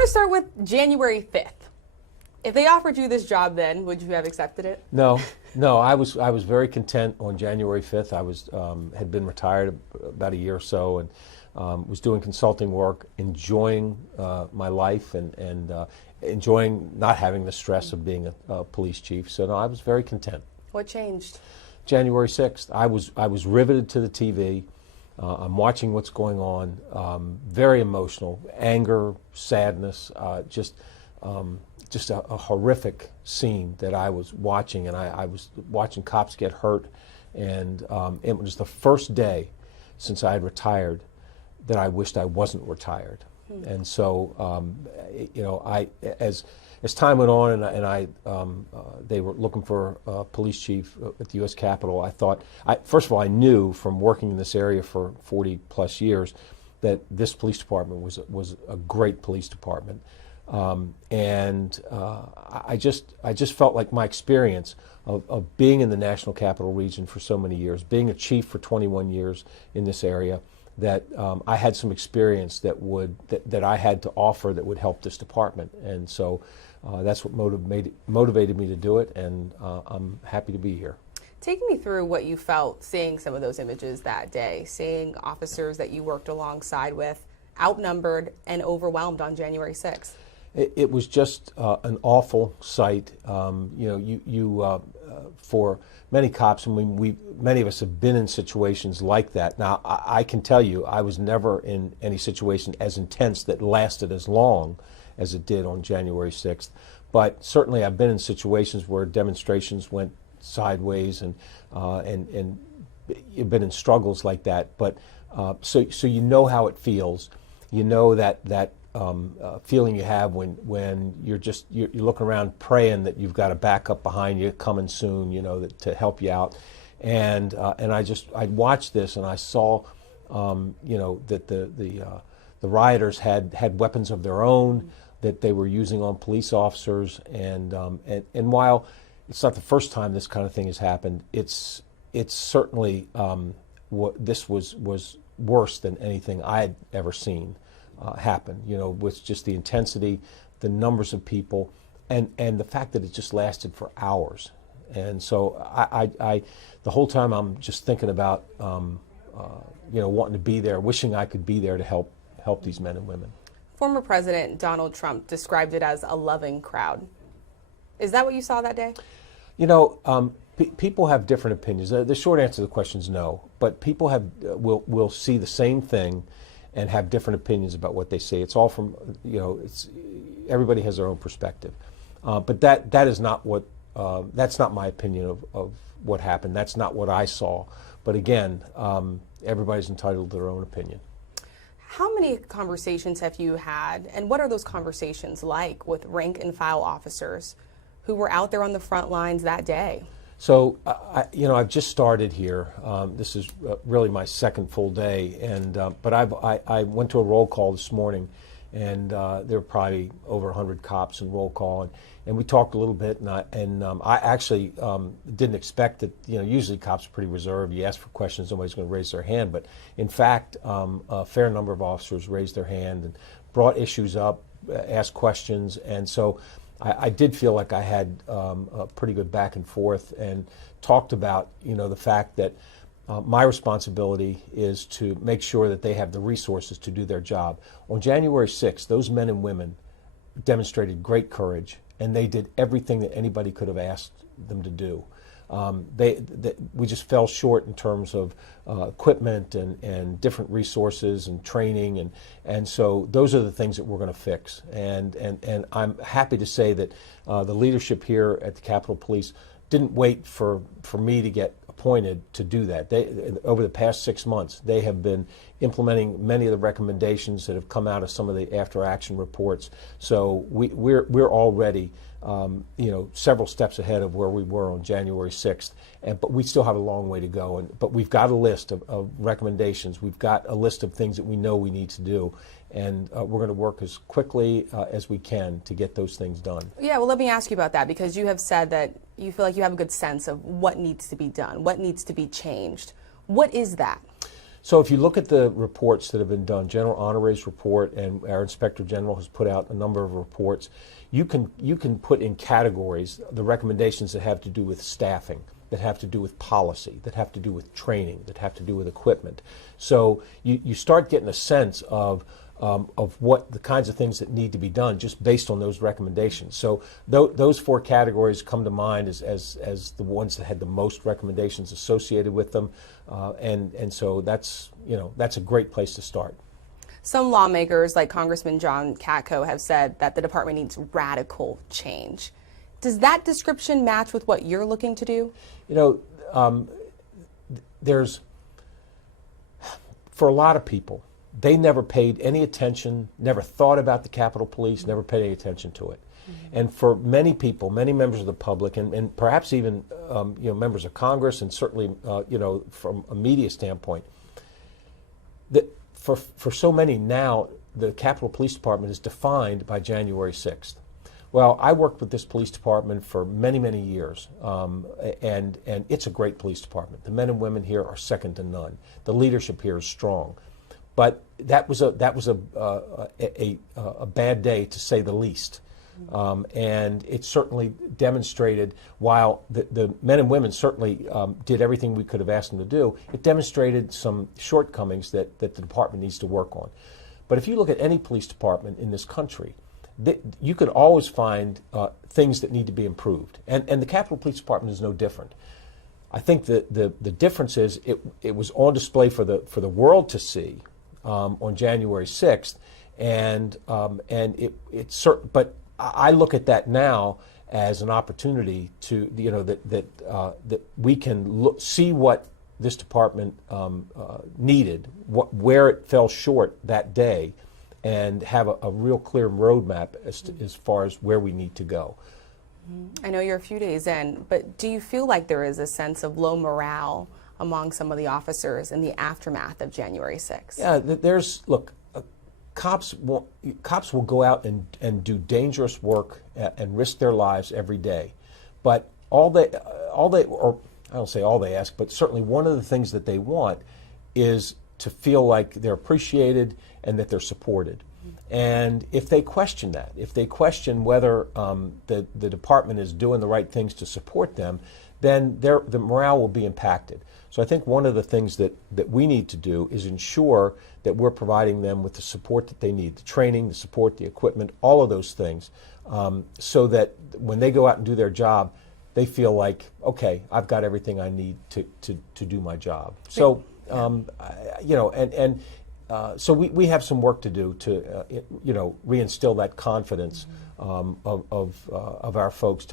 want to start with January 5th. If they offered you this job then, would you have accepted it? No, no. I was very content on January 5th. I was had been retired about a year or so, and was doing consulting work, enjoying my life, and enjoying not having the stress of being a police chief. So no, I was very content. What changed? January 6th. I was riveted to the TV. I'm watching what's going on. Very emotional, anger, sadness, just a horrific scene that I was watching, and I was watching cops get hurt, and it was the first day since I had retired that I wished I wasn't retired. And so, you know, as time went on, and they were looking for a police chief at the U.S. Capitol, I thought, first of all, I knew from working in this area for 40 plus years that this police department was a great police department. I just felt like my experience of being in the National Capital Region for so many years, being a chief for 21 years in this area, that I had some experience that I had to offer that would help this department. And so that's what motivated me to do it, and I'm happy to be here. Take me through what you felt seeing some of those images that day, seeing officers that you worked alongside with outnumbered and overwhelmed on January 6th. It was just an awful sight. You know, for many cops, and many of us have been in situations like that. Now, I can tell you, I was never in any situation as intense that lasted as long as it did on January 6th. But certainly, I've been in situations where demonstrations went sideways, and you've been in struggles like that. But so you know how it feels. You know that feeling you have when you're looking around praying that you've got a backup behind you coming soon, you know, to help you out. And I watched this, and I saw, you know, that the rioters had weapons of their own that they were using on police officers. And while it's not the first time this kind of thing has happened, it's certainly this was worse than anything I had ever seen happen, you know, with just the intensity, the numbers of people, and the fact that it just lasted for hours. And so I the whole time I'm just thinking about, you know, wanting to be there, wishing I could be there to help these men and women. Former President Donald Trump described it as a loving crowd. Is that what you saw that day? You know, people have different opinions. The short answer to the question is no, but people will see the same thing and have different opinions about what they see. It's all from, you know, everybody has their own perspective. But that is not what, that's not my opinion of what happened. That's not what I saw. But again, everybody's entitled to their own opinion. How many conversations have you had, and what are those conversations like with rank and file officers who were out there on the front lines that day? So, you know, I've just started here. This is really my second full day, and but I went to a roll call this morning, and there were probably over 100 cops in roll call, and we talked a little bit, and I actually didn't expect that. You know, usually cops are pretty reserved. You ask for questions, nobody's going to raise their hand, but in fact, a fair number of officers raised their hand and brought issues up, asked questions, and so I did feel like I had a pretty good back and forth, and talked about, you know, the fact that my responsibility is to make sure that they have the resources to do their job. On January 6th, those men and women demonstrated great courage, and they did everything that anybody could have asked them to do. We just fell short in terms of equipment and different resources and training, and so those are the things that we're going to fix. And I'm happy to say that the leadership here at the Capitol Police didn't wait for me to get appointed to do that. Over the past 6 months, they have been implementing many of the recommendations that have come out of some of the after-action reports. So we're already you know, several steps ahead of where we were on January 6th, but we still have a long way to go. But we've got a list of recommendations. We've got a list of things that we know we need to do, and we're going to work as quickly as we can to get those things done. Yeah, well, let me ask you about that, because you have said that you feel like you have a good sense of what needs to be done, what needs to be changed. What is that? So if you look at the reports that have been done, General Honore's report, and our Inspector General has put out a number of reports, you can put in categories the recommendations that have to do with staffing, that have to do with policy, that have to do with training, that have to do with equipment. So you start getting a sense of what the kinds of things that need to be done just based on those recommendations. So those 4 categories come to mind as the ones that had the most recommendations associated with them, and so that's a great place to start. Some lawmakers, like Congressman John Katko, have said that the department needs radical change. Does that description match with what you're looking to do? There's, for a lot of people, they never paid any attention, never thought about the Capitol Police, never paid any attention to it. Mm-hmm. And for many people, many members of the public, and perhaps even members of Congress, and certainly from a media standpoint, that for so many now, the Capitol Police Department is defined by January 6th. Well, I worked with this police department for many, many years, and it's a great police department. The men and women here are second to none. The leadership here is strong. But that was a bad day, to say the least, and it certainly demonstrated. While the men and women certainly did everything we could have asked them to do, it demonstrated some shortcomings that the department needs to work on. But if you look at any police department in this country, you could always find things that need to be improved, and the Capitol Police Department is no different. I think that the difference is it was on display for the world to see on January 6th, and it's certain. But I look at that now as an opportunity to that we can see what this department needed, where it fell short that day, and have a real clear roadmap as far as where we need to go. I know you're a few days in, but do you feel like there is a sense of low morale among some of the officers in the aftermath of January 6th? Yeah, cops will go out and do dangerous work and risk their lives every day, but I don't say all they ask, but certainly one of the things that they want is to feel like they're appreciated and that they're supported. And if they question that, if they question whether the department is doing the right things to support them, then the morale will be impacted. So I think one of the things that we need to do is ensure that we're providing them with the support that they need, the training, the support, the equipment, all of those things, so that when they go out and do their job, they feel like, okay, I've got everything I need to do my job. So, so we have some work to do to, reinstill that confidence of our folks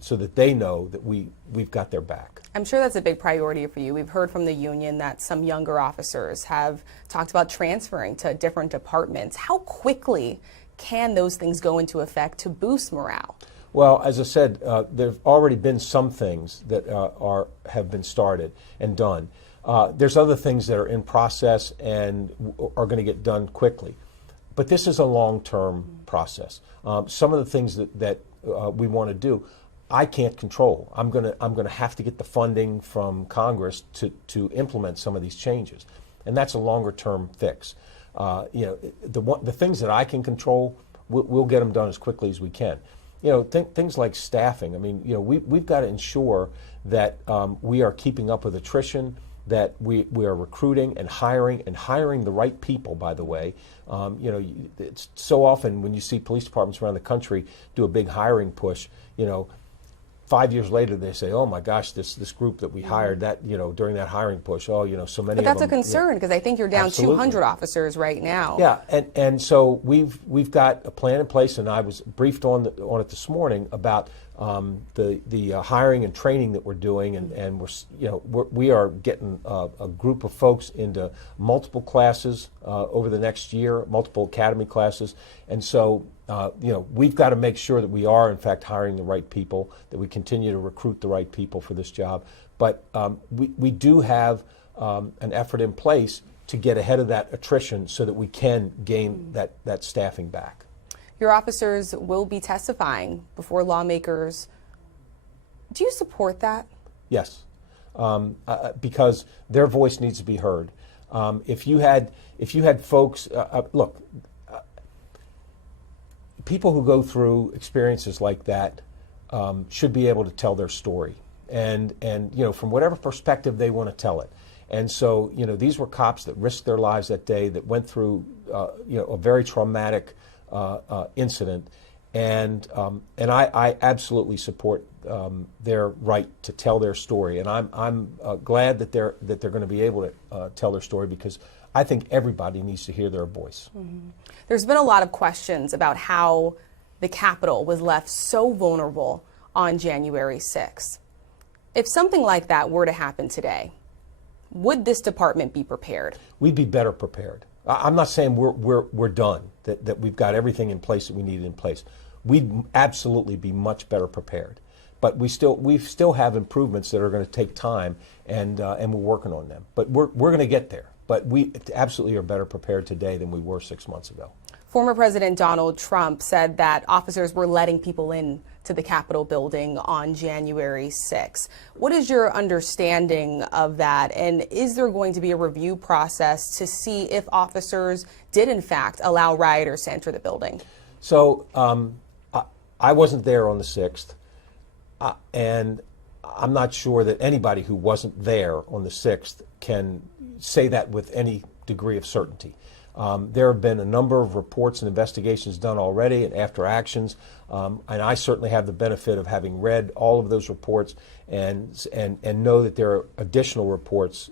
so that they know that we've got their back. I'm sure that's a big priority for you. We've heard from the union that some younger officers have talked about transferring to different departments. How quickly can those things go into effect to boost morale? Well, as I said, there have already been some things that have been started and done. There's other things that are in process and are going to get done quickly. But this is a long-term process. Some of the things that we want to do, I can't control. I'm going to have to get the funding from Congress to implement some of these changes, and that's a longer-term fix. The things that I can control, we'll get them done as quickly as we can. Things like staffing. I mean, we've got to ensure that we are keeping up with attrition, that we are recruiting and hiring the right people, by the way. It's so often when you see police departments around the country do a big hiring push, 5 years later they say, oh my gosh, this group that we hired during that hiring push, so many of them. But that's a concern, because I think you're down Absolutely. 200 officers right now. Yeah, and so we've got a plan in place, and I was briefed on it this morning about the hiring and training that we're doing, and we are getting a group of folks into multiple classes over the next year, multiple academy classes, and so we've got to make sure that we are in fact hiring the right people, that we continue to recruit the right people for this job. But we do have an effort in place to get ahead of that attrition so that we can gain that staffing back. Your officers will be testifying before lawmakers. Do you support that? Yes, because their voice needs to be heard. If you had folks, look, people who go through experiences like that should be able to tell their story, and from whatever perspective they want to tell it. And so these were cops that risked their lives that day, that went through a very traumatic incident, and I absolutely support their right to tell their story, and I'm glad that they're going to be able to tell their story, because I think everybody needs to hear their voice. Mm-hmm. There's been a lot of questions about how the Capitol was left so vulnerable on January 6th. If something like that were to happen today, would this department be prepared? We'd be better prepared. I'm not saying we're done, that we've got everything in place that we needed in place. We'd absolutely be much better prepared. But we still have improvements that are going to take time, and we're working on them. But we're going to get there. But we absolutely are better prepared today than we were 6 months ago. Former President Donald Trump said that officers were letting people in to the Capitol building on January 6th. What is your understanding of that? And is there going to be a review process to see if officers did, in fact, allow rioters to enter the building? So I wasn't there on the 6th, and I'm not sure that anybody who wasn't there on the 6th can say that with any degree of certainty. There have been a number of reports and investigations done already, and after actions, and I certainly have the benefit of having read all of those reports, and know that there are additional reports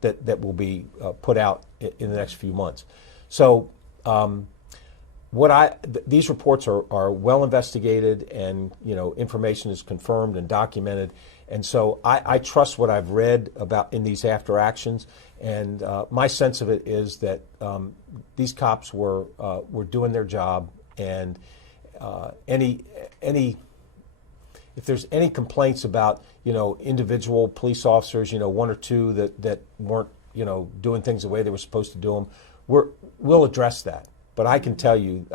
that will be put out in the next few months. So these reports are well investigated, and information is confirmed and documented. And so I trust what I've read about in these after actions, and my sense of it is that these cops were doing their job, and if there's any complaints about individual police officers, one or two that weren't doing things the way they were supposed to do them, we'll address that. But I can tell you,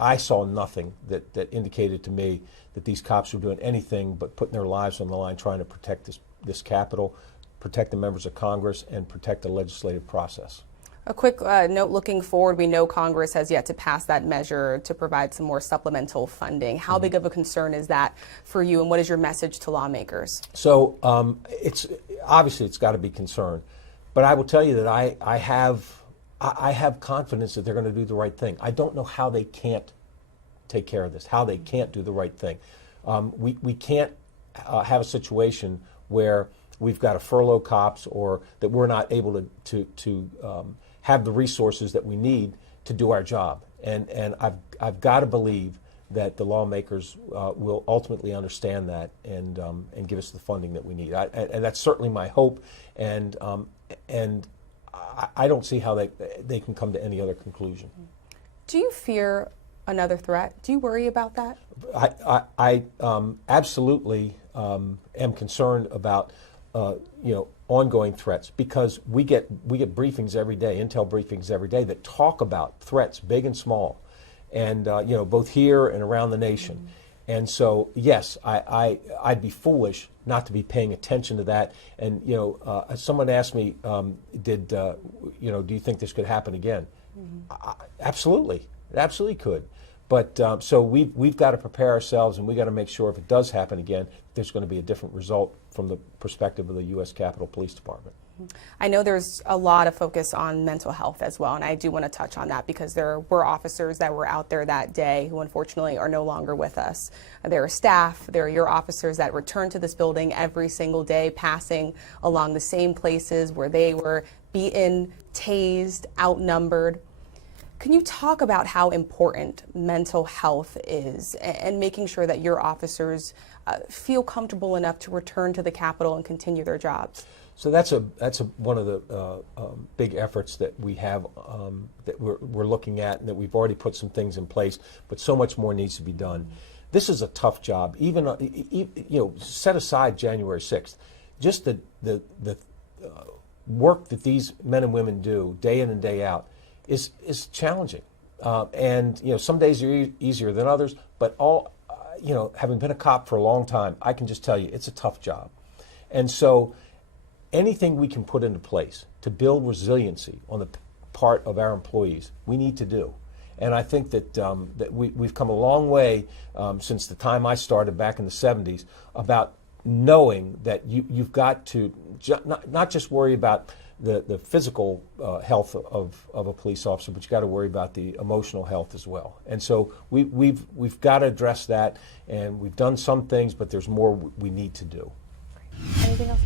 I saw nothing that indicated to me that these cops were doing anything but putting their lives on the line, trying to protect this Capitol, protect the members of Congress, and protect the legislative process. A quick note looking forward, we know Congress has yet to pass that measure to provide some more supplemental funding. How big of a concern is that for you, and what is your message to lawmakers? So it's got to be concerned. But I will tell you that I have confidence that they're going to do the right thing. I don't know how they can't take care of this, how they can't do the right thing. We can't have a situation where we've got to furlough cops, or that we're not able to have the resources that we need to do our job. And I've got to believe that the lawmakers will ultimately understand that and give us the funding that we need. And that's certainly my hope. And I don't see how they can come to any other conclusion. Do you fear another threat? Do you worry about that? I absolutely am concerned about ongoing threats, because we get briefings every day, intel briefings every day, that talk about threats, big and small, and both here and around the nation. Mm-hmm. And so, yes, I'd be foolish not to be paying attention to that. And someone asked me, do you think this could happen again? Mm-hmm. Absolutely, it absolutely could. But so we've got to prepare ourselves, and we've got to make sure if it does happen again, there's going to be a different result from the perspective of the U.S. Capitol Police Department. I know there's a lot of focus on mental health as well, and I do want to touch on that, because there were officers that were out there that day who unfortunately are no longer with us. There are staff, there are your officers that return to this building every single day, passing along the same places where they were beaten, tased, outnumbered. Can you talk about how important mental health is, and making sure that your officers feel comfortable enough to return to the Capitol and continue their jobs? So that's one of the big efforts that we have, that we're looking at, and that we've already put some things in place, but so much more needs to be done. Mm-hmm. This is a tough job. Even set aside January 6th, just the work that these men and women do day in and day out is challenging, and some days are easier than others. But having been a cop for a long time, I can just tell you it's a tough job, and so anything we can put into place to build resiliency on the part of our employees, we need to do. And I think that, that we've come a long way since the time I started back in the 70s about knowing that you've got to not just worry about the physical health of a police officer, but you got to worry about the emotional health as well. And so we've got to address that, and we've done some things, but there's more we need to do. Anything else?